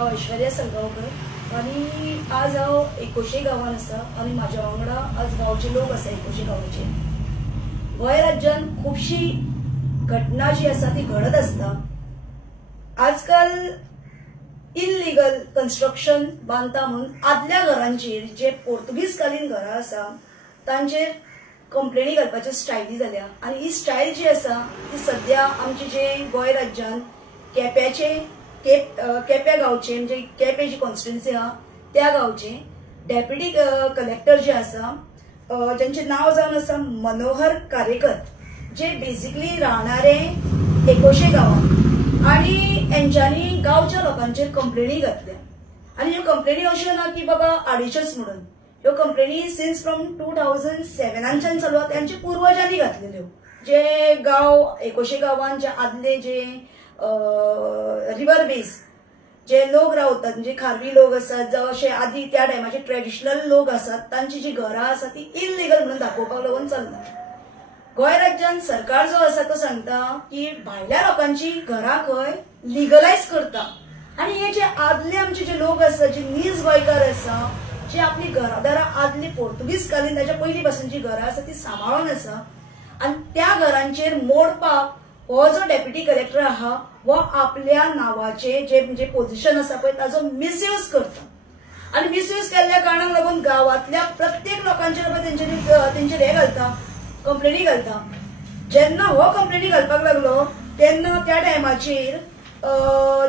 हांव ऐश्वर्या सलगांवकर आणि आज हांव एकोशे गांवांत आसा आणि म्हाज्या वांगडा आज गांवचे लोक आसा एकोशे गांवाचे। गोंय राज्यांत खुबशी घटना जी आसा ती घडत आसता। आजकाल इल्लीगल कन्स्ट्रक्शन बांदता म्हणून आदल्या घरांचेर जे पोर्तुगीज कालीन घरां आसा तांचेर कंप्लेनी घालपाच्यो स्टायली जाल्या आणि ही स्टायल जी आसा ती सध्या आमचे जे गोंय राज्यांत केप्या गांवचे म्हणजे केपें जी कॉन्स्टिट्युएन्सी आहा त्या गांवचे डेप्युटी कलेक्टर जे आसा ज्यांचे नाव जावन आसा मनोहर कारेकर, जे बेसिकली राहणारे एकोशे गांवांत आणि हेंच्यांनी गांवच्या लोकांचेर कंप्लेनी घातल्या। आणि ह्यो कंप्लेनी अश्यो ना की बाबा आडिच्योच म्हणून, ह्यो कंप्लेनी सिन्स फ्रॉम 2007च्यान चालू आहा, त्यांच्या पूर्वजांनी घातलेल्यो। जे गांव एकोशे गांवांत जे आदले जे रिवर बेस जे लोक रावतात म्हणजे खारवी लोक असतात जावं अशे आदी त्या टायमाचे ट्रेडिशनल लोक असतात तांची जी घरां आसा ती इल्लीगल म्हणून दाखोवपाक लागून चलना। गोंय राज्यांत सरकार जो आसा तो सांगता की भायल्या लोकांची घरां खंय लिगलायज करता आणि हे जे आदले आमचे जे लोक आसा जे नीज गोंयकार आसा जे आपली घरादारां आदली पोर्तुगीज कालीन ताच्या पयलीं पासूनची घरां आसा ती सांबाळून आसा आणि त्या घरांचेर मोडपाक हो जो डेप्युटी कलेक्टर आहा हो आपल्या नावाचे जे म्हणजे पोझिशन आसा पळय ताजो मिसयूज करता आणि मिसयूज केल्ल्या कारणाक लागून गांवांतल्या प्रत्येक लोकांचेर तेंचेर हे घालता, कंप्लेनी घालता। जेन्ना हो कंप्लेनी घालपाक लागलो तेन्ना त्या टायमाचेर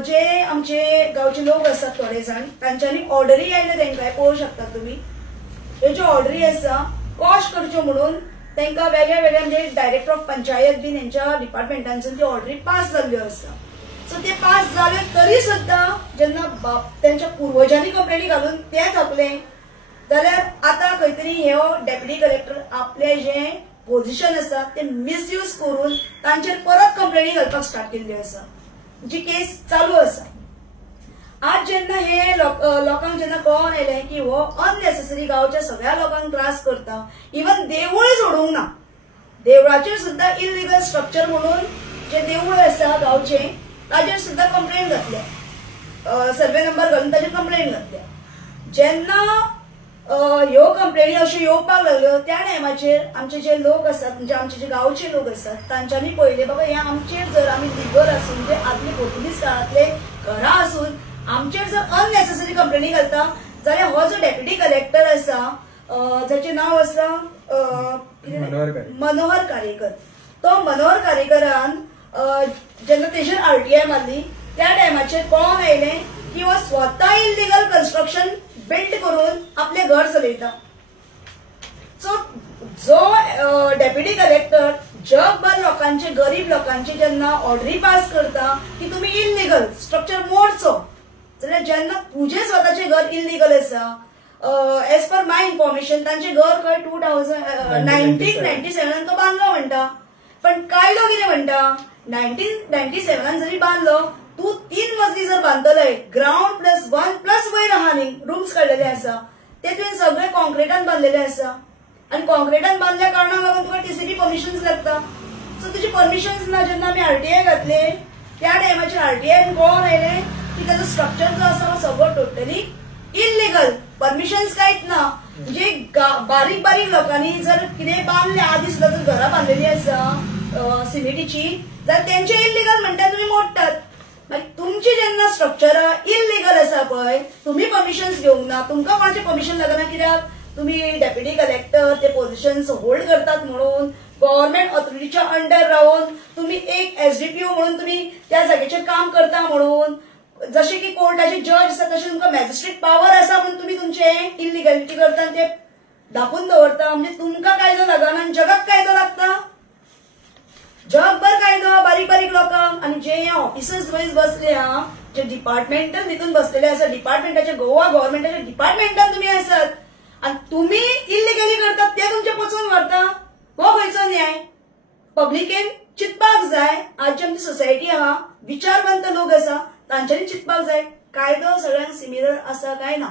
जे आमचे गांवचे लोक आसात थोडे जाण तांच्यांनी ऑर्डरी आयल्यो तांकां पळोवंक शकतात तुमी। ह्यो ज्यो ऑर्डरी आसा कॉश करच्यो म्हणून तांकां वेगळ्या वेगळ्या म्हणजे डायरेक्टर ऑफ पंचायत बीन हेंच्या डिपार्टमेंटांसून त्यो ऑर्डरी पास जाल्ल्यो आसा। सो ते पास जाल्यो तरी सुद्दां जेन्ना तेंच्या पूर्वजांनी कंप्लेनी घालून ते थकले जाल्यार आतां खंय तरी ह्यो डेप्युटी कलेक्टर आपले जे पोझिशन आसा ते मिसयूज करून तांचेर परत कंप्लेनी घालपाक स्टार्ट केल्ल्यो आसा, जी केस चालू आसा। आज जेन्ना हे लोकांक जेन्ना कळोन आयलें की हो अननेसेसरी गांवच्या सगळ्या लोकांक त्रास करता, इवन देवूळ सोडूंक ना, देवळाचेर सुद्दां इल्लीगल स्ट्रक्चर म्हणून जे देवूळ आसा गांवचे ताचेर सुद्दां कंप्लेन घातल्या, सर्वे नंबर घालून ताचेर कंप्लेन घातल्या। जेन्ना ह्यो कंप्लेनी अश्यो येवपाक लागल्यो त्या टायमाचेर आमचे जे लोक आसात म्हणजे आमचे जे गांवचे लोक आसात तांच्यांनी पळयलें बाबा हे आमचेर जर आमी लिगल आसून म्हणजे आदले पोर्तुगीज काळांतले घरां आसून आमचेर जर अननेसेसरी कंप्लेनी घालता जाल्यार हो जो डेप्युटी कलेक्टर आसा जाचें नाव आसा मनोहर कारेकर, तो मनोहर कारेकरान जेन्ना तेजेर आरटीआय मारली त्या टायमाचेर कळोन आयलें की हो स्वता इल्लीगल कन्स्ट्रक्शन बिल्ड करून आपले घर चलयता। सो जो डेप्युटी कलेक्टर जगभर लोकांचे गरीब लोकांचे जेन्ना ऑर्डरी पास करता की तुम्ही इल्लीगल स्ट्रक्चर मोडचो, जाल्यार जेन्ना तुझे स्वताचे घर इल्लीगल आसा एज पर माय इन्फॉर्मेशन तांचे घर खंय 1997 तो बांदलो म्हणटा, पण कायदो कितें म्हणटा 1997 जरी बांदलो तू 3 मजली जर बांदतलय ग्राउंड +1 प्लस वयर आहा न्ही रूम्स काडलेले आसा तेतून सगळे कॉन्क्रिटान बांदलेले आसा आणि कॉन्क्रिटान बांदल्या कारणाक लागून तुका टीसीपी परमिशन्स लागता। सो तुजी परमिशन्स ना जेन्ना आमी आरटीआय घातले त्या टायमाचेर आरटीआयन कळोन आयलें की ताजो स्ट्रक्चर जो आसा सगळो टोटली इल्लीगल, परमिशन्स कांयच ना। म्हणजे बारीक बारीक लोकांनी जर कितें बांदलें आदी सुद्दां जर घरां बांदलेली आसा सिमेंटीची जाल्यार तेंचे इल्लीगल म्हणटा तुमी मोडटात। तुमची जेन्ना स्ट्रक्चर इल्लीगल आसा पळय तुम्ही परमिशन्स घेवंक ना, तुमकां कोणाचे परमिशन लागना, कित्याक तुम्ही डेप्युटी कलेक्टर ते पोझिशन्स होल्ड करतात म्हणून गव्हर्नमेंट ऑथॉरिटीच्या अंडर रावून तुम्ही एक एसडीपीओ म्हणून तुम्ही त्या जागेचेर काम करता म्हणून, जसे की कोर्टाचे जज आसा तसे तुमकां मॅजिस्ट्रेट पावर आसा म्हणून तुम्ही तुमचे इल्लीगलिटी करता ते धापून दवरता। म्हणजे तुमकां कायदो लागना आनी जगाक कायदो लागता, जगभर कायदो बारीक बारीक लोकांक। आणि जे ह्या ऑफिसर्स वाईज बसले हा जे डिपार्टमेंटल न्हितून बसलेले आसा डिपार्टमेंटाचे गोवा गव्हर्नमेंटाच्या डिपार्टमेंटान तुम्ही आसात आणि तुम्ही इल्लीगली करतात ते तुमचे पचोवन व्हरता, हो खंयचो न्याय? पब्लिकेन चिंतपाक जाय। आज आमची सोसायटी आहा विचारवंत लोक आसा तांच्यांनी चिंतपाक जाय कायदो सगळ्यांक सिमिलर आसा काय ना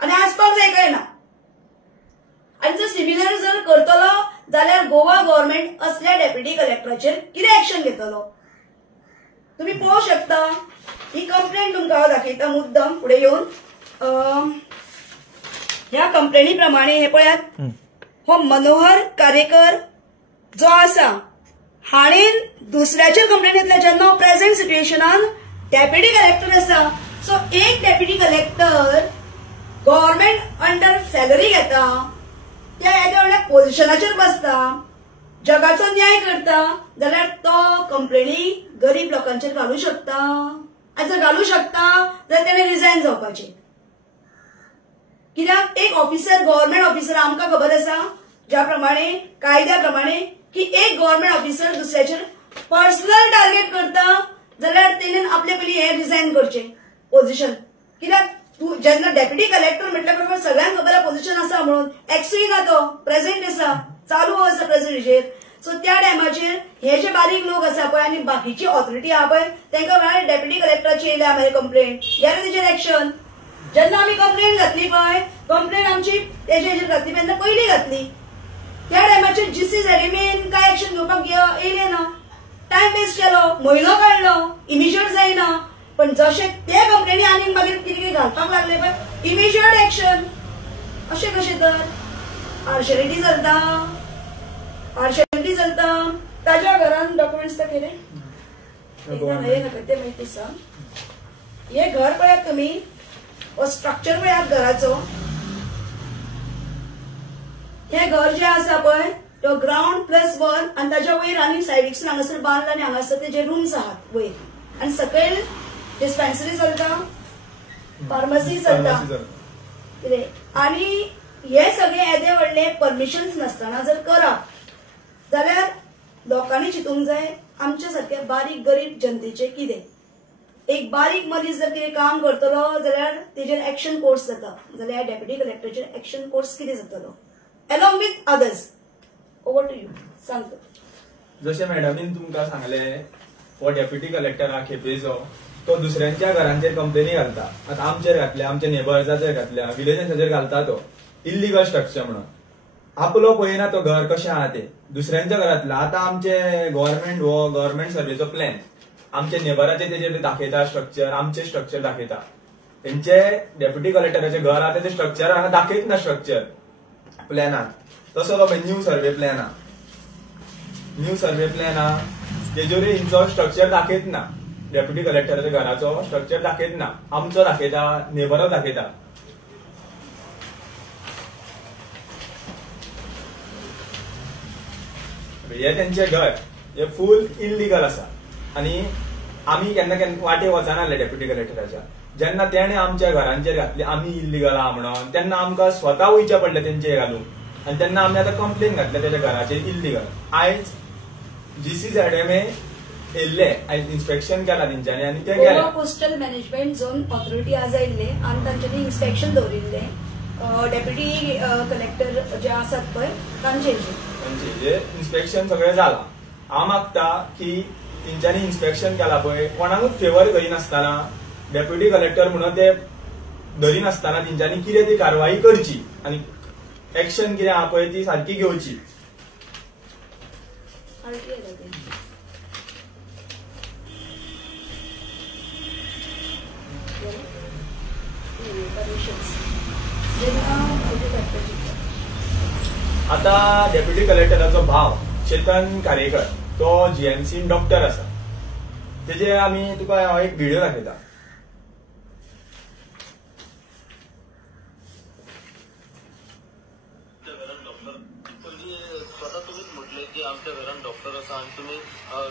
आणि आसपाक जाय काय ना। आणि जर सिमिलर जर करतलो जाल्यार गोवा गव्हर्नमेंट असल्या डेप्युटी कलेक्टराचेर कितें एक्शन घेतलो? तुम्ही पळोवंक शकता ही कंप्लेंट तुमकां हांव दाखयता मुद्दम फुडें येवन. ह्या कंप्लेनी प्रमाणे हे पळयात, हो मनोहर कारेकर जो आसा हाणेन दुसऱ्याचेर कंप्लेन घेतल्या जेन्ना हांव प्रेझेंट सिच्युएशनान डेप्युटी कलेक्टर आसा. सो एक deputy collector government under salary घेता, त्या एका व्हडल्या पोझिशनाचेर बसता, जगाचो न्याय करता, जाल्यार तो कंप्लेनी गरीब लोकांचेर घालूं शकता. आनी जर घालूं शकता जाल्यार तेणें रिजायन जावपाचें. कित्याक एक ऑफिसर, गव्हर्नमेंट ऑफिसर, आमकां खबर आसा ज्या प्रमाणे कायद्या प्रमाणे की एक गव्हर्नमेंट ऑफिसर दुसऱ्याचेर पर्सनल टार्गेट करता जाल्यार तेणेन आपले पयलीं हे रिजायन करचें पोझिशन. कित्याक तूं जेन्ना डेप्युटी कलेक्टर म्हटल्या बरोबर सगळ्यांक खबर पोझिशन आसा म्हणून, एक्सूय ना तो, प्रेझेंट आसा, चालू आसा प्रेझेंटेचेर. सो त्या टायमाचेर हे जे बारीक लोक आसा पळय आनी बाकीची ऑथॉरिटी आहा पळय तांकां म्हळ्यार डेप्युटी कलेक्टराची येयल्या आमी कंप्लेंट, घेयात तेजेर एक्शन. जेन्ना आमी कंप्लेंट घातली पळय, कंप्लेंट आमची तेजेर घातली तेन्ना पयलीं घातली, त्या टायमाचेर जीसी झेडीमेन काय एक्शन घेवपाक येयले ना. टायम वेस्ट केलो, म्हयनो काडलो, इमिजिएट जायना. पण जशे ते कंप्लेनी आनीक मागीर कितें कितें घालपाक लागले पळय, इमिजिएट एक्शन. अशें कशें तर पार्शियलिटी चलता, पार्शियलिटी चलता. ताज्या घरान डॉक्युमेंट्स दाखयले, एकदम हे नका ते माहिती सांग. हे घर पळयात तुमी, हो स्ट्रक्चर पळयात घराचो. हे घर जे आसा पळय तो ग्राउंड +1 आनी ताच्या वयर आनी सायडीकसून हांगासर बांदला आनी हांगासर तेजे रूम्स आहात वयर. आनी सकयल डिस्पेन्सरी चलता, फार्मसी चलता कितें. आनी हे सगळे येदे व्हडले परमिशन्स नासतना जर करप जाल्यार लोकांनी चिंतूंक जाय आमच्या सारक्या बारीक गरीब जनतेचे कितें. एक बारीक मनीस जर कितें काम करतलो जाल्यार तेजेर एक्शन कोर्स जाता, जाल्यार डेप्युटी कलेक्टराचेर एक्शन कोर्स कितें जातलो along with others. Over to you. सांगतो. जशें मॅडमीन तुमकां सांगले, हो डेप्युटी कलेक्टर हा खेपेचो, तो दुसऱ्यांच्या घरांचेर कंप्लेनी घालता. आतां आमचेर घातल्या, आमच्या नेबर्साचेर घातल्या, विलेजन्साचेर घालता तो इल्लीगल स्ट्रक्चर म्हणून. आपलो पळयना तो घर कशें आहा तें, दुसऱ्यांच्या घरांतलं. आतां आमचे गव्हर्नमेंट हो गव्हर्नमेंट सर्वेचो प्लॅन आमच्या नेबराचेर तेजेर दाखयता स्ट्रक्चर, आमचे स्ट्रक्चर दाखयता. तेंचे डेप्युटी कलेक्टराचें घर आहा तेजें स्ट्रक्चर हांगा दाखयत ना स्ट्रक्चर प्लॅनात. तसो तो न्यू सर्वे प्लॅन आहा, न्यू सर्वे प्लॅन आहा तेजेरूय हिंचो स्ट्रक्चर दाखयत ना. डेप्युटी कलेक्टराच्या घराचो स्ट्रक्चर दाखयत ना, आमचो दाखयता, नेबरो दाखयता. हे तेंचे घर हे फुल इल्लीगल आसा. आनी आमी केन्ना केन्ना वाटे वचनासले डेप्युटी कलेक्टराच्या. जेन्ना तेणे आमच्या घरांचेर घातली आमी इल्लीगल आहा म्हणून, तेन्ना आमकां स्वता वयचें पडलें तेंचे घालून. आनी तेन्ना आमी आतां कंप्लेन घातल्या तेच्या घराचेर इल्लीगल. आयज GCZMA येयल्ले, आयज इन्स्पेक्शन केलां तेंच्यांनी आनी ते गेले. कोस्टल मॅनेजमेंट झोन ऑथॉरिटी आज आयिल्ले आनी तांच्यांनी इन्स्पेक्शन दवरिल्ले. डेप्युटी कलेक्टर जे आसात पळय तांचे इन्स्पेक्शन सगळें जालां. हांव मागता की तेंच्यांनी इन्स्पेक्शन केलां पळय, कोणाकूच फेवर करिनासतना, डेप्युटी कलेक्टर म्हणून ते धरिनासतना तेंच्यांनी कितें ती कारवाई करची आनी एक्शन कितें आहा पळय ती सारकी घेवची. आता डेप्युटी कलेक्टराचो भाव चेतन कारेकर तो GMC डॉक्टर आसा. तेजे आमी तुका हांव एक व्हिडिओ दाखयता. स्वतः तुम्हीच म्हटले की आमच्या घरात डॉक्टर आसा आणि तुम्ही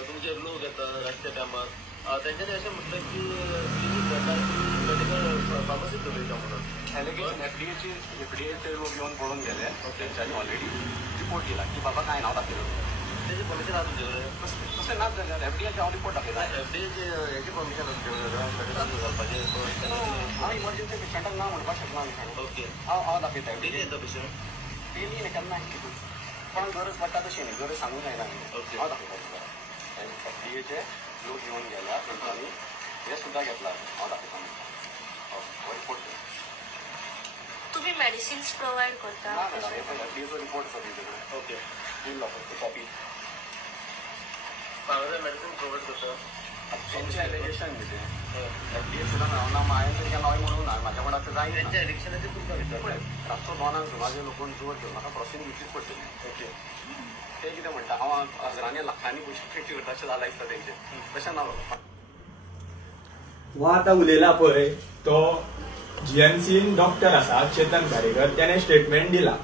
तुमचे लोक येतात रातच्या टायमार, त्यांच्यानी अशें म्हटलें की मेडिकल फार्मसी चलयता म्हणून. एलिगेशन FDA लोक येऊन पळून गेले, त्यांच्यानी ऑलरेडी रिपोर्ट दिला की बाबा काय नाव दाखयलं. त्याची परमिशन आहा तुमचे तसलें नाच जाल्यार FDA हांव रिपोर्ट दाखयता. FDAची हेची परमिशन मेडिकल घालपाचें. हांव इमर्जन्सी पेशंटाक नांव म्हणपाक शकना आमी. ओके, हांव दाखयता. डेली येता पेशंट? डेली न्ही, केन्ना पण गरज पडटा तशी न्ही, गरज सांगूंक जायना. ओके, हांव दाखयता तुका. FDAचे लोक येवन गेल्या, तेंच्यांनी हे सुद्धा घेतला. हांव दाखयता हो रिपोर्ट. तुम्ही मेडिसिन्स प्रोवाइड करता? ना मॅडम, FDAचो रिपोर्ट आसा तुमचे. ओके, फुल कॉपी. हांगा मेडिसिन प्रोवाइड करता. त्यांचे एलिगेशन न्ही ते FDA सुद्दां मेळना हांवें तेंकां नॉय म्हणून ना म्हाज्या वांगडा जायना त्यांच्या इलेक्शनाचे तुमकां विचारलें रातचो 2 सुमार लोकून जोर घेवन म्हाका क्रॉसींग दिवचीच पडटली ओके ते कितें म्हणटा हांव हजारांनी लाखांनी पयशे खर्च करता अशें जालां दिसता तेंचे तशें ना बाबा वो आता उलयला पळय तो GMCन डॉक्टर आसा चेतन कारेकर त्याने स्टेटमेंट दिला.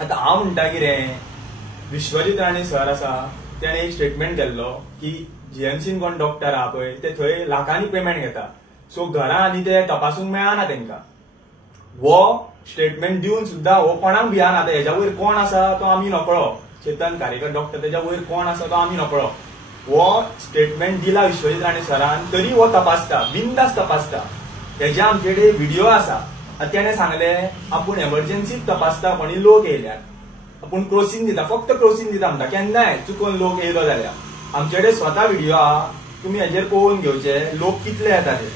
आता हांव म्हणटा कितें विश्वजीत राणे सर आसा त्याने एक स्टेटमेंट केल्लो की GMCन कोण डॉक्टर आहा पळय ते थंय लाखांनी पेमेंट घेता सो घरा आनी ते तपासूंक मेळना तेंकां. वो स्टेटमेंट दिवन सुद्दां हो कोणाक भियाना. आतां हेच्या वयर कोण आसा तो आमी नकळो. चेतन कारेकर डॉक्टर तेच्या वयर कोण आसा तो आमी नकळो. वो स्टेटमेंट दिला विश्वजीत राणे सरान तरी वो तपासता बिंदास तपासता. तेजे आमचे कडेन व्हिडिओ आसा. त्याने सांगले आपूण एमर्जन्सीत तपासता कोणी लोक येयल्यात आपूण क्रॉसींग दिता फक्त क्रॉसींग दिता म्हणटा केन्नाय चुकून लोक येयलो जाल्यार. आमचे कडेन स्वता व्हिडिओ आहा तुमी हेजेर पळोवन घेवचे लोक कितले येता ते.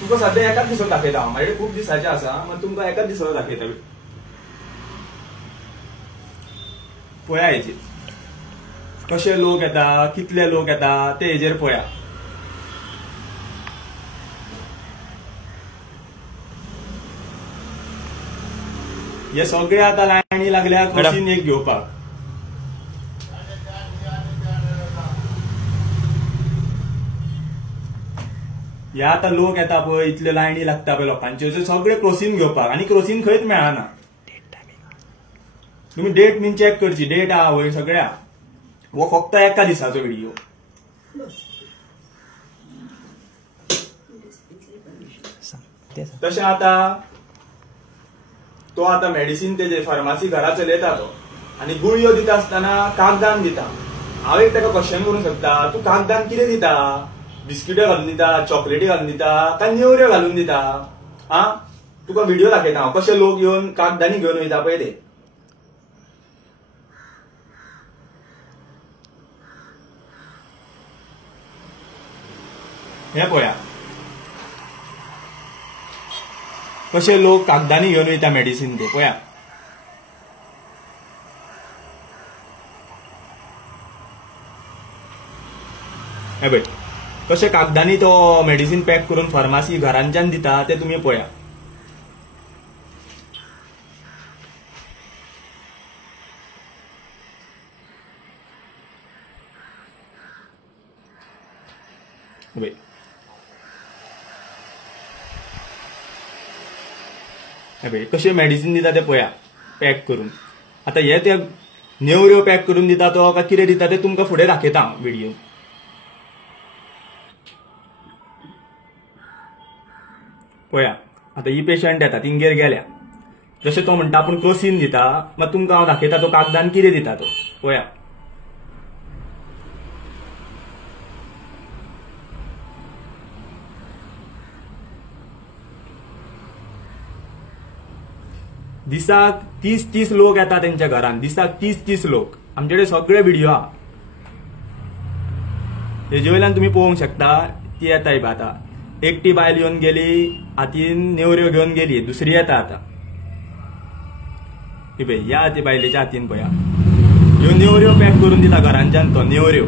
तुका सद्या एकाच दिसाक दाखयता हांव. म्हाजे खूब दिसाचे आसा मात तुमकां एकाच दिसाक दाखयता. पळया हेचेर कशे लोक येता कितले लोक येता ते हेजेर पळया. हे सगळे आता लायनी लागल्या क्रॉसींग एक घेवपाक. हे आता लोक येता पळय इतले लायनी लागता पळय लोकांचे सगळे क्रॉसींग घेवपाक आनी क्रॉसींग खंयच मेळना. तुम्ही डेट बीन चेक करची डेट आहा वयर सगळ्या. वो फक्त एका दिसाचो व्हिडिओ. तशें आता तो आता मेडिसीन तेजे फार्मासी घरा चलयता तो आनी गुळयो दिता आसतना कागदान दिता. हांव एक ताका क्वेश्चन करूंक शकता तूं कागदान कितें दिता बिस्किट्यो घालून दिता चॉकलेटी घालून दिता काय नेवऱ्यो घालून दिता. तुका व्हिडिओ दाखयता हांव कशे लोक येवन कागदांनी घेवन वयता पळय ते. हे पळया कशे लोक कागदांनी घेवन वयता मेडिसीन ते पळया. हे पळय कशे कागदांनी तो मेडिसीन पॅक करून फार्मासी घरांच्यान दिता ते तुम्ही पळया. कशे मेडिसीन दिता ते पळया पॅक करून. आता हे ते नेवऱ्यो पॅक करून दिता तो काय कितें दिता ते तुमकां फुडें दाखयता व्हिडिओ. पळया आता ही पेशंट येता तिंगेर गेल्या जशें तो म्हणटा आपूण क्रॉसीन दिता मात तुमकां हांव दाखयता तो कागदान कितें दिता तो पळया. दिसाक 30 लोक येता तेंच्या घरान. दिसाक 30 लोक. आमचे कडेन सगळे व्हिडिओ आहा. हेजे वयल्यान तुमी पळोवंक शकता ती येता ही आता एकटी बायल येवन गेली हातीन नेवऱ्यो घेवन गेली. दुसरी येता आता ही पळय ह्या ती बायलेच्या हातीन पळया ह्यो नेवऱ्यो पॅक करून दिता घरांच्यान तो नेवऱ्यो.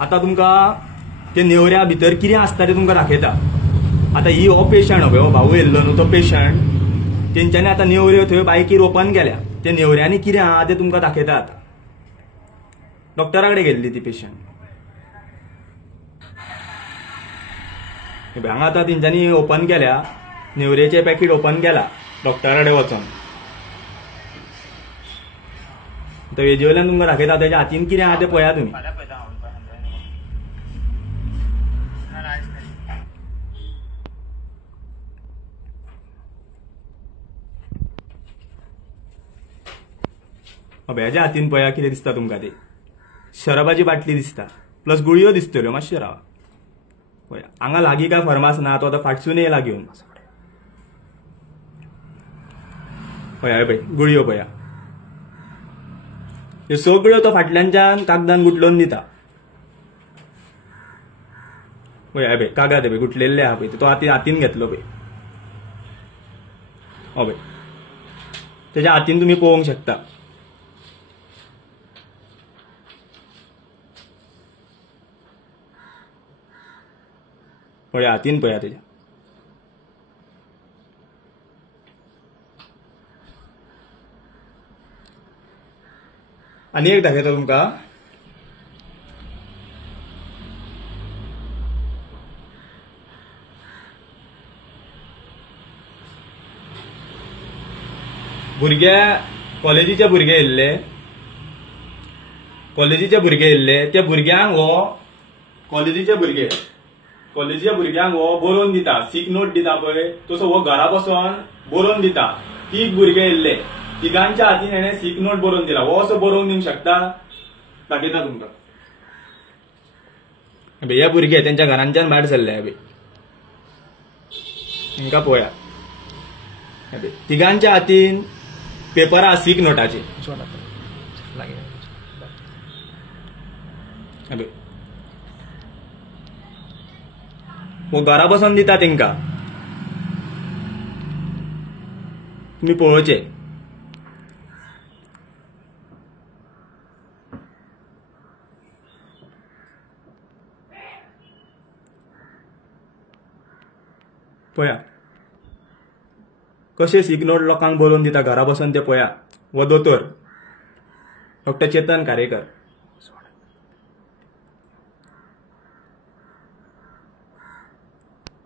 आता तुमकां ते नेवऱ्या भितर कितें आसता ते तुमकां दाखयता. आता ही हो पेशंट हो भाऊ येयल्लो न्हू तो पेशंट तेंच्यांनी आता नेवऱ्यो थंय बायकीर ओपन केल्या. ते नेवऱ्यांनी कितें आहा ते तुमकां दाखयता. आता डॉक्टरा कडेन गेल्ली ती पेशंट. हांगा आतां तेंच्यांनी ओपन केल्या नेवऱ्याचें पॅकेट ओपन केला डॉक्टरा कडेन वचोन. हेजे वयल्यान तुमकां दाखयता तेच्या हातीन कितें आहा ते पळया तुमी. हेज्या हातीन पळया कितें दिसता तुमकां ते शराबाची बाटली दिसता प्लस गुळयो दिसतल्यो मातशें रावा. पळया हांगा लागीं काय फर्मास ना तो आतां फाटसून येयला घेवन. पळया हे पळय गुळयो पळया ह्यो सगळ्यो तो फाटल्यानच्यान कागदान गुटलोवन दिता. पळया हे पळय कागद हे पळय गुटलेल्ले आहा पळय तो हातीन घेतलो पळय. हो पळय तेच्या हातीन तुमी पळोवंक शकता. पळया हातीन पळया तेज्या. आनी एक दाखयता तुमकां. कॉलेजीचे भुरगे येयल्ले त्या भुरग्यांक हो कॉलेजीच्या भुरग्यांक हो बरोवन दिता, सीक नोट दिता पळय तसो हो घरा बसोन बरोवन दिता. 3 भुरगे येयल्ले, 3गांच्या हातीन हेणे सीक नोट बरोवन दिला. हो असो बरोवन दिवंक शकता? दाखयता तुमकां. ह्या भुरगे तेंच्या घरांच्यान भायर सरले. तांकां पळया 3गांच्या हातीन पेपर आहा सीक नोटाचे. वो घरा बसोन दिता तेंकां. तुम्ही पळोवचे. पळया कशे सीक नोट लोकांक बरोवन दिता घरा बसोन ते पळया. वो दोतोर डॉक्टर चेतन कारेकर.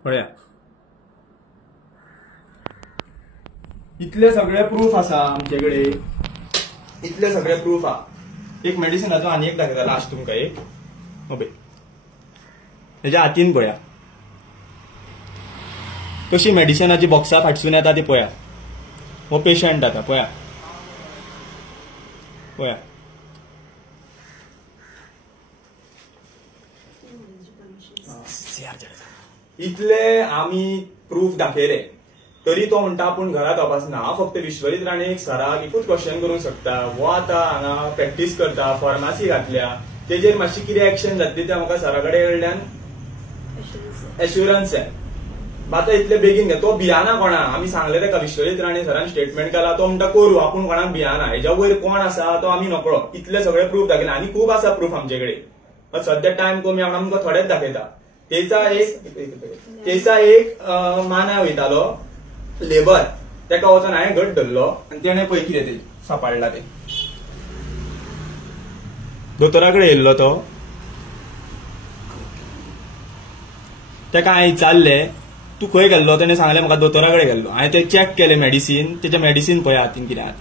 पळया इतले सगळे प्रूफ आसा आमचे कडेन. इतले सगळे प्रूफ आहा. एक मेडिसिनाचो आनी एक दाखयता लास्ट तुमकां एक. तेज्या हातीन पळया कशी मेडिसिनाची बॉक्सां फाटसून येता ती पळया. हो पेशंट आता पळया. इतले आमी प्रूफ दाखयले तरी तो म्हणटा आपूण घरा तपासना. हांव फक्त विश्वजीत राणेक सराक एकूच क्वेश्चन करूंक शकता. हो आतां हांगा प्रॅक्टीस करता, फार्मासी घातल्या, तेजेर मातशी कितें एक्शन जातली तें म्हाका सरा कडल्यान एश्युरन्स जाय. आतां इतले बेगीन घे. तो भियाना कोणा. आमी सांगले ताका विश्वजीत राणे सरान स्टेटमेंट केला. तो म्हणटा करू आपूण कोणाक भियाना. हेज्या वयर कोण आसा तो आमी नकळो. इतले सगळे प्रूफ दाखयले. आनी खूब आसा प्रूफ आमचे कडेन. सद्या टायम कमी हांव आमकां थोडेच दाखयता. तेचा एक माना वयतालो लेबर, तेका वचून हांवें घट धरलो आनी तेणे पळय कितें ते सांपाडला. ते दोतोरा कडेन येयल्लो तो. तेका हांवें विचारले तूं खंय गेल्लो. तेणें सांगलें म्हाका दोतोरा कडेन गेल्लो. हांवें ते चॅक केले मेडिसीन. तेचे मेडिसीन पळय हातीन कितें आहा.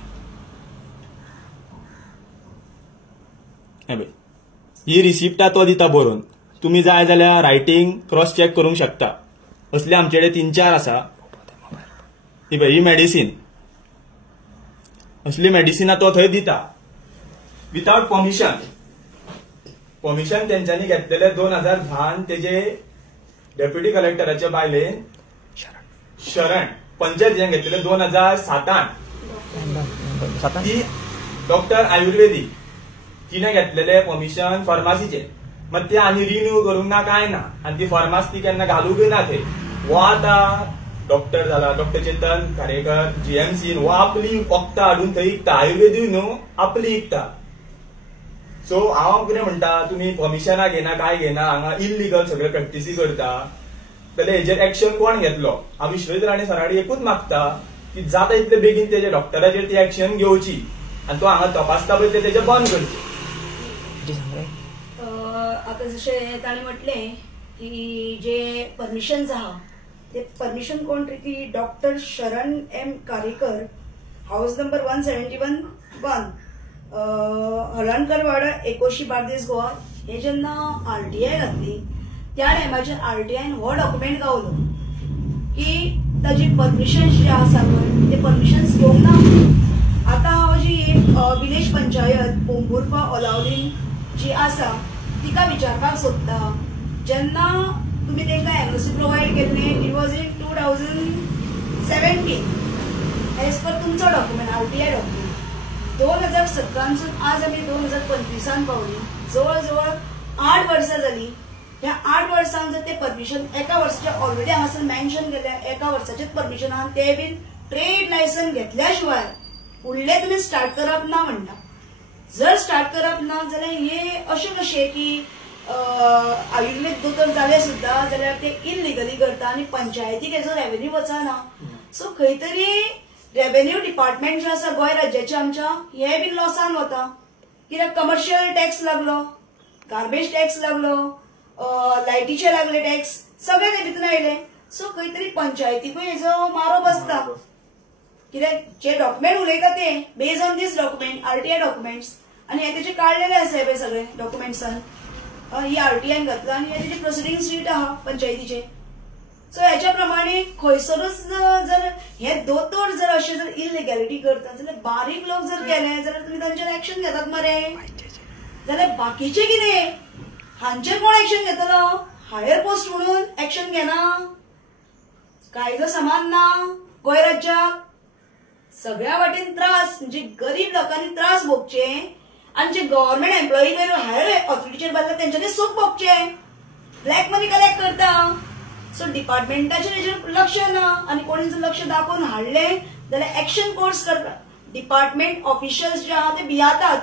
ही रिसिप्टा तो दिता बरोवन. तुम्ही जाय जाल्यार रायटिंग क्रॉस चॅक करूंक शकता. असले आमचे कडेन 3-4 आसा. ही मेडिसीन. असली मेडिसिना तो थंय दिता विथआउट परमिशन. परमिशन तेंच्यांनी घेतलेले 2010 तेजे डेप्युटी कलेक्टराच्या बायलेन शरण पंचायत घेतलेले 2007 ती डॉक्टर आयुर्वेदिक तिने घेतलेले परमिशन फार्मासीचे. मग ते आनी रिन्यू करूंक ना काय ना. आनी ती फार्मास ती केन्ना घालूंक ना थंय. हो आतां डॉक्टर जाला डॉक्टर चेतन कारेकर जीएमसीन. हो आपली वखदां हाडून थंय विकता. आयुर्वेदूय न्हू आपली विकता. सो हांव कितें म्हणटा तुमी परमिशनां घेना काय घेना हांगा इल्लिगल सगळे प्रॅक्टिसी करता जाल्यार हेजेर एक्शन कोण घेतलो. हांव विश्वजीत राणे सरा कडेन एकूच मागता की जाता इतले बेगीन तेजे डॉक्टराचेर ती एक्शन घेवची आनी तो हांगा तपासता पळय ते तेजे बंद करचे. आता जसे ताणे म्हटले की जे परमिशन्स आहा ते परमिशन कोण की डॉक्टर शरण M Karekar, house number 171 Halankar वाडा, एकोशी बार्देस गोवा. हे जेन्ना आरटीआय घातली त्या टायमाचेर आरटीआयन हो डॉक्युमेंट गावलो की ताजी परमिशन जे आसा पळय ते परमिशन्स घेवंक ना. आता हांव जी एक विलेज पंचायत पोंबुर्फा ओलावलीन जी आसा तिका विचारपाक सोदता. जेन्ना तुम्ही तांकां एनओसी प्रोवायड केल्ले it was in 2017 as per तुमचो डॉक्युमेंट आरटीआय डॉक्युमेंट. 2017 आज आमी 2025 पावली. जवळ जवळ 8 वर्सां जाली. ह्या 8 वर्सांत जर ते परमिशन एका वर्साचे ऑलरेडी हांगासर मेन्शन केल्या एका वर्साचेच परमिशन आहा ते बीन ट्रेड लायसन घेतल्या शिवाय फुडले तुम्ही स्टार्ट करप ना म्हणटा. जर स्टार्ट करप ना जाल्यार हे अशें कशें की आयुर्वेद दोतोर जाले सुद्धा जाल्यार ते इलिगली करता आणि पंचायतीक हेजो रेव्हेन्यू वचना. सो खंय तरी रेव्हेन्यू डिपार्टमेंट जे आसा गोंय राज्याचे आमच्या हे बी लॉसान वता. कित्याक कमर्शियल टॅक्स लागलो, गार्बेज टॅक्स लागलो, लायटीचे लागले टॅक्स, सगळे ते भितून आयले. सो खंय तरी पंचायतीकूय हेजो मारो बसता. कित्याक जे डॉक्युमेंट उलयता ते based on this document RTI documents आणि हे तेचे काढलेले आसा पळय सगळे डॉक्युमेंट्सान. ही आरटीआयन घातला आणि हे तेचे प्रोसिडींग स्ट्रीट आहा पंचायतीचे. सो ह्याच्या प्रमाणे खंयसरूच जर हे दोतोर जर अशें जर इलिगॅलिटी करतात जाल्यार बारीक लोक जर केले जाल्यार तुमी तांचेर एक्शन घेतात मरे. जाल्यार बाकीचे कितें, हांचेर कोण एक्शन घेतलो? हायर पोस्ट म्हणून एक्शन घेना, कायदो समान ना गोंय राज्याक. सगळ्या वाटेन त्रास, म्हणजे गरीब लोकांनी त्रास भोगचे आणि जे गव्हर्नमेंट एम्प्लॉई हायर ऑथॉरिटीचेर बांदला तेंच्यांनी सूख भोगचे. ब्लॅक मनी कलेक्ट करता. सो डिपार्टमेंटाचेर हेजेर लक्ष ना आणि कोणी जर लक्ष दाखोवन हाडले जाल्यार एक्शन कोर्स करता. डिपार्टमेंट ऑफिशियल्स जे आहात ते भियातात.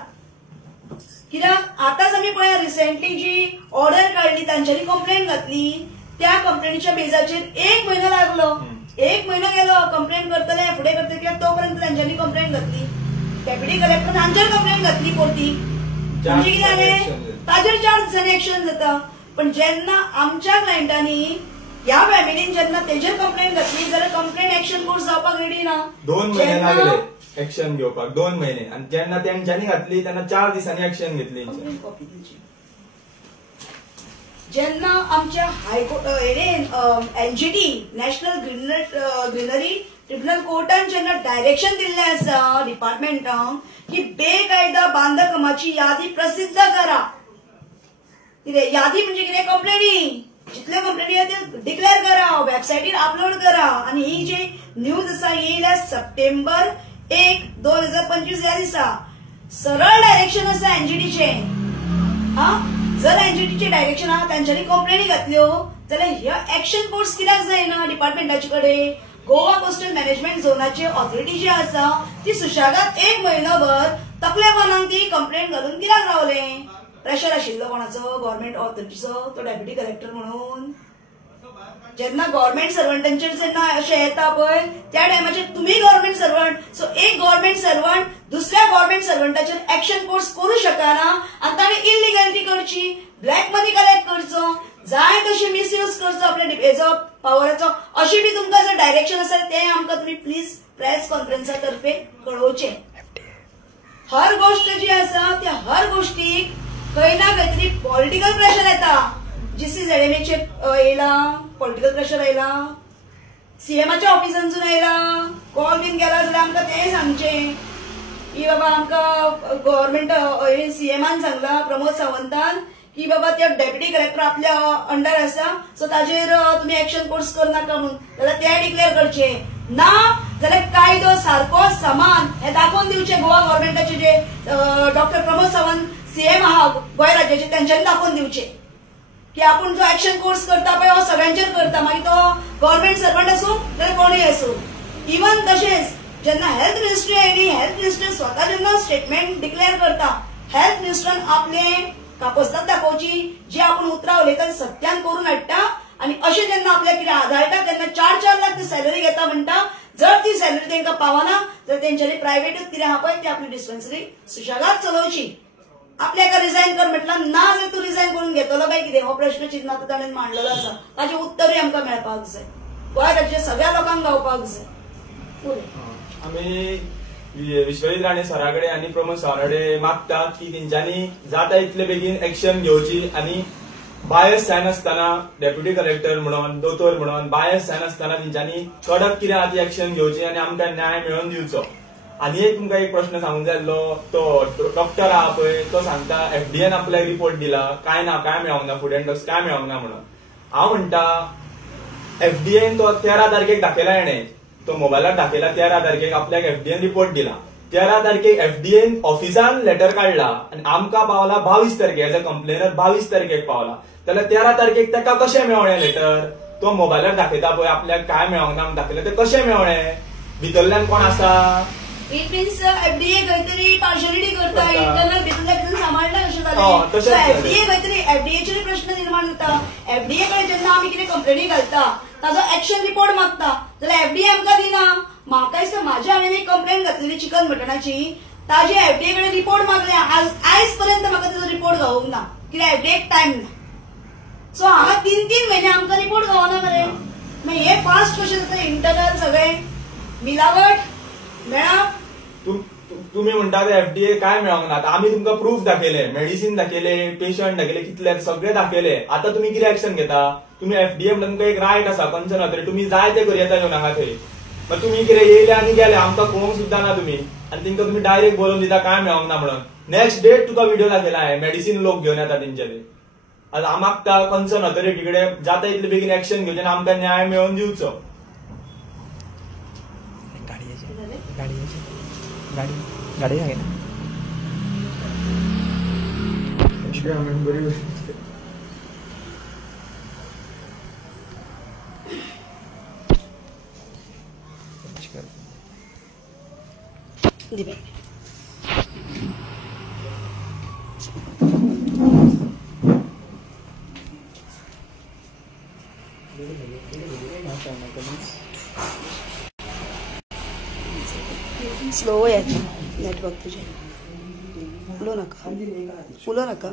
कित्याक आतांच आमी पळया रिसेंटली जी ऑर्डर काढली तांच्यांनी कंप्लेंट घातली, त्या कंप्लेंटीच्या बेजाचेर 1 म्हयनो लागलो. 1 म्हयनो गेलो कंप्लेंट करतले फुडें करतले कित्याक तोपर्यंत तांच्यांनी कंप्लेंट घातली. डेप्युटी कलेक्टरान हांचेर कंप्लेंट घातली परती. म्हणजे कितें जालें, ताजेर 4 दिसांनी एक्शन जाता. पण जेन्ना आमच्या क्लायंटांनी ह्या फॅमिलीन जेन्ना तेजेर कंप्लेंट घातली जाल्यार कंप्लेंट एक्शन कोर्स जावपाक रेडी ना. 2 महिने लागले एक्शन घेवपाक, 2 महिने. आणि जेन्ना तेंच्यांनी घातली तेन्ना 4 दिसांनी एक्शन घेतली. जेन्ना आमच्या high court NGT national greenery tribunal कोर्टान जेन्ना डायरेक्शन दिल्लें आसा डिपार्टमेंटाक की बेकायदा बांदकामाची यादी प्रसिद्ध करा. कितें यादी म्हणजे कितें, कंप्लेनी जितल्यो कंप्लेनी आहा त्यो डिक्लेअर करा, वेबसायटीर अपलोड करा. आणि ही जी न्यूज आसा येयल्या सप्टेंबर 1, 2025 ह्या दिसा. सरळ डायरेक्शन आसा एनजीटीचे. जर एनजीटीचे डायरेक्शन आहा तांच्यांनी कंप्लेनी घातल्यो जाल्यार ह्या एक्शन कोर्स कित्याक जायना डिपार्टमेंटाचे कडेन? गोवा कोस्टल मॅनेजमेंट झोनाची ऑथॉरिटी जी आसा ती सुशेगाद 1 म्हयनोभर तकल्या मनान ती कंप्लेंट घालून कित्याक रावले? प्रेशर आशिल्लो कोणाचो? गव्हर्नमेंट ऑथॉरिटीचो, तो डेप्युटी कलेक्टर म्हणून. जेन्ना गव्हर्नमेंट सर्वंटांचेर जेन्ना अशें येता पळय त्या टायमाचेर तुमी गव्हर्नमेंट सर्वंट. सो एक गव्हर्नमेंट सर्वंट दुसऱ्या गव्हर्नमेंट सर्वंटाचेर एक्शन कोर्स करू शकना आणि ताणें इलिगॅलिटी करची, ब्लॅक मनी कलेक्ट करचो, जाय तशी मिसयूज करचो आपल्या हेजो पावराचो. अशी बी तुमकां जर डायरेक्शन आसा तें आमकां तुमी प्लीज प्रेस कॉन्फरन्सा तर्फे कळोवचें. हर गोष्ट जी आसा त्या हर गोष्टीक खंय ना खंय तरी पॉलिटिकल प्रेशर येता. GCZMAचे येयला, पॉलिटिकल प्रेशर आयला, सीएमाच्या ऑफिसांसून आयला, कॉल बीन गेला जाल्यार आमकां तें सांगचें की बाबा आमकां गव्हर्नमेंट सीएमान सांगला प्रमोद सावंतान की बाबा त्या डेप्युटी कलेक्टर आपल्या अंडर आसा सो ताजेर तुमी एक्शन कोर्स करनाका म्हणून. जाल्यार ते डिक्लेअर करचे ना जाल्यार कायदो सारको समान हे दाखोवन दिवचे. गोवा गव्हर्नमेंटाचे जे डॉक्टर प्रमोद सावंत सीएम आहा गोंय राज्याचे त्यांच्यानी दाखोवन दिवचे की आपण जो एक्शन कोर्स करता पळय हो सगळ्यांचेर करता. मागीर तो गव्हर्नमेंट सर्वंट आसूं जाल्यार कोणूय आसूं. इवन तशेंच जेन्ना health ministry oily, health minister स्वता जेन्ना स्टेटमेंट डिक्लेअर करता, हेल्थ मिनिस्टरान आपले कापस्ताद दाखोवची, जे आपण उतरां उलयता सत्यान करून हाडटा. आणि अशें जेन्ना आपल्याक कितें आदाळटा तेन्ना 4-4 लाख ती सॅलरी घेता म्हणटा. जर ती सॅलरी तांकां पावना तर तेंच्यांनी प्रायव्हेटूच कितें आहा पळय ती आपली डिस्पेन्सरी सुशेगाद चलोवची. आपल्याक रिजायन कर म्हटलं ना जाल्यार तूं रिजायन करून घेतलो काय कितें? हो प्रश्न चिन्ह आतां ताणें मांडलेलो आसा. ताचें उत्तरूय आमकां मेळपाक जाय. गोंय राज्याच्या सगळ्या लोकांक गावपाक जाय. आमी विश्वजीत राणे सरा कडेन आनी प्रमोद सरा कडेन मागतात की तेंच्यांनी जाता इतले बेगीन एक्शन घेवची आणि बायस जायनासतना डेप्युटी कलेक्टर म्हणून दोतोर म्हणून बायस जायनासतना तेंच्यांनी कडक कितें आहा ती एक्शन घेवची आणि आमकां न्याय मेळोवन दिवचो. आनी एक तुमकां एक प्रश्न सांगूंक जाय आसलो. तो डॉक्टर आहा पळय तो सांगता एफडीएन आपल्याक रिपोर्ट दिला काय ना काय मेळोंक ना, फूड एंड ड्रग्स काय मेळोंक ना म्हणून. हांव म्हणटा एफडीएन तो 13 तारखेक दाखयला हेणे, तो मोबायलार दाखयला 13 तारखेक आपल्याक एफडीएन रिपोर्ट दिला. 13 तारखेक एफडीएन ऑफिसान लेटर काडला आणि आमकां पावला 22 तारखेक. एज अ कंप्लेनर 22 तारखेक पावला. जाल्यार 13 तारखेक ताका कशें मेळ्ळें लेटर? तो मोबायलार दाखयता पळय आपल्याक काय मेळोंक ना म्हणून दाखयलें, तें कशें मेळ्ळें? भितरल्यान कोण आसा? इट मीन्स एफडीए काहीतरी पार्शलिटी करता इंटरनल भितून सांभाळणं अशें तशेंच जालें एफडीए काहीतरी एफडीएचे प्रश्न निर्माण जाता एफडीए कडे जेन्ना आमी कितें कंप्लेनी घालता ताजो एक्शन रिपोर्ट मागता जाल्यार एफडीए आमकां दिना म्हाका दिसता म्हाज्या हांवें एक कंप्लेंट घातलेली चिकन मटनाची ताजे एफडीए कडे रिपोर्ट मागले आयज पर्यंत म्हाका ताजो रिपोर्ट गावूंक ना कित्याक एफडीए टायम ना सो हांगा 3 महिने आमकां रिपोर्ट गावना मरे मागीर हे फास्ट कशें जाता इंटरनल सगळें मिलावट मेळप तुम्ही म्हणटा ते एफडीए काय मेळोंक ना आमी तुमकां प्रूफ दाखयले मेडिसिन दाखयले पेशंट दाखयले कितले सगळे दाखयले आता तुम्ही कितें एक्शन घेता तुम्ही एफडीए म्हणून तुमकां एक रायट आसा कन्सर्न ऑथॉरिटी तुम्ही जाय ते करूं येता येवन हांगा थंय मग तुम्ही कितें येयले आनी गेले आमकां पळोवंक सुद्दां ना तुम्ही आनी तांकां तुम्ही डायरेक्ट बरोवन दिता काय मेळोंक ना म्हणून नेक्स्ट डेट तुका व्हिडिओ दाखयला हांवें मेडिसिन लोक घेवन येता तेंचे आतां आमकां कन्सर्न ऑथॉरिटी कडेन जाता इतले बेगीन एक्शन घेवचें आनी आमकां न्याय मेळोवन दिवचो गाडी आहे ना स्लो येता नेटवर्क तुझे उलो नाका